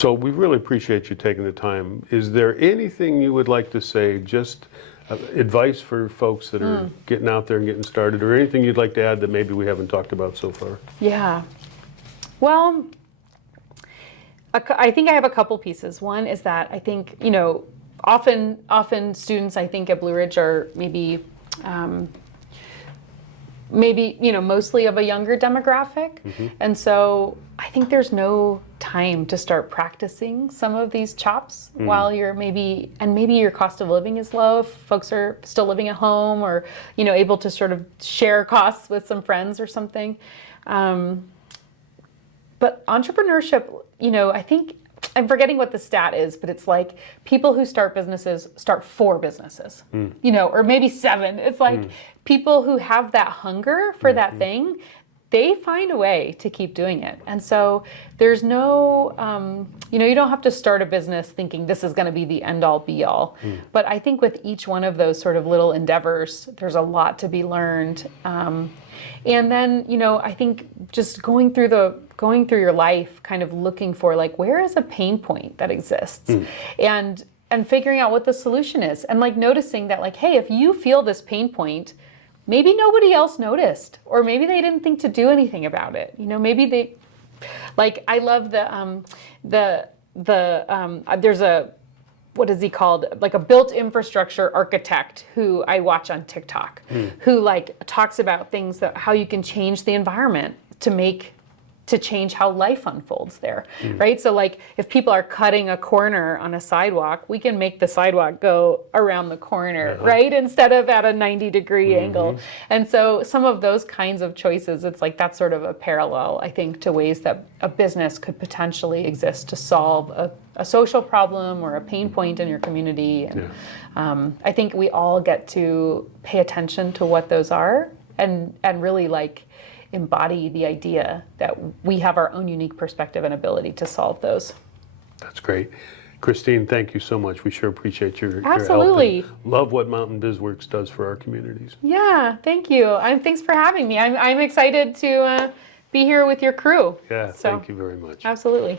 So we really appreciate you taking the time. Is there anything you would like to say, just advice for folks that are getting out there and getting started, or anything you'd like to add that maybe we haven't talked about so far? Yeah. Well, I think I have a couple pieces. One is that I think, often students, I think, at Blue Ridge are maybe, mostly of a younger demographic. And so I think there's no time to start practicing some of these chops while you're maybe your cost of living is low if folks are still living at home, or, able to sort of share costs with some friends or something. But entrepreneurship, I think, I'm forgetting what the stat is, but it's like people who start businesses start 4 businesses, or maybe 7. It's like people who have that hunger for that thing, they find a way to keep doing it. And so there's no, you don't have to start a business thinking this is going to be the end all be all. But I think with each one of those sort of little endeavors, there's a lot to be learned. And then, I think just going through your life, kind of looking for like, where is a pain point that exists, and figuring out what the solution is, and like noticing that, like, hey, if you feel this pain point, maybe nobody else noticed, or maybe they didn't think to do anything about it. Maybe they, like, I love there's a, what is he called? Like a built infrastructure architect who I watch on TikTok, who like talks about things that how you can change the environment to change how life unfolds there, right? So like if people are cutting a corner on a sidewalk, we can make the sidewalk go around the corner, right? Instead of at a 90-degree angle. And so some of those kinds of choices, it's like that's sort of a parallel, I think, to ways that a business could potentially exist to solve a social problem or a pain point in your community. And I think we all get to pay attention to what those are and really like embody the idea that we have our own unique perspective and ability to solve those. That's great. Christine, thank you so much. We sure appreciate your Absolutely. help. Love what Mountain BizWorks does for our communities. Yeah, thank you. Thanks for having me. I'm excited to be here with your crew. Yeah, thank you very much. Absolutely.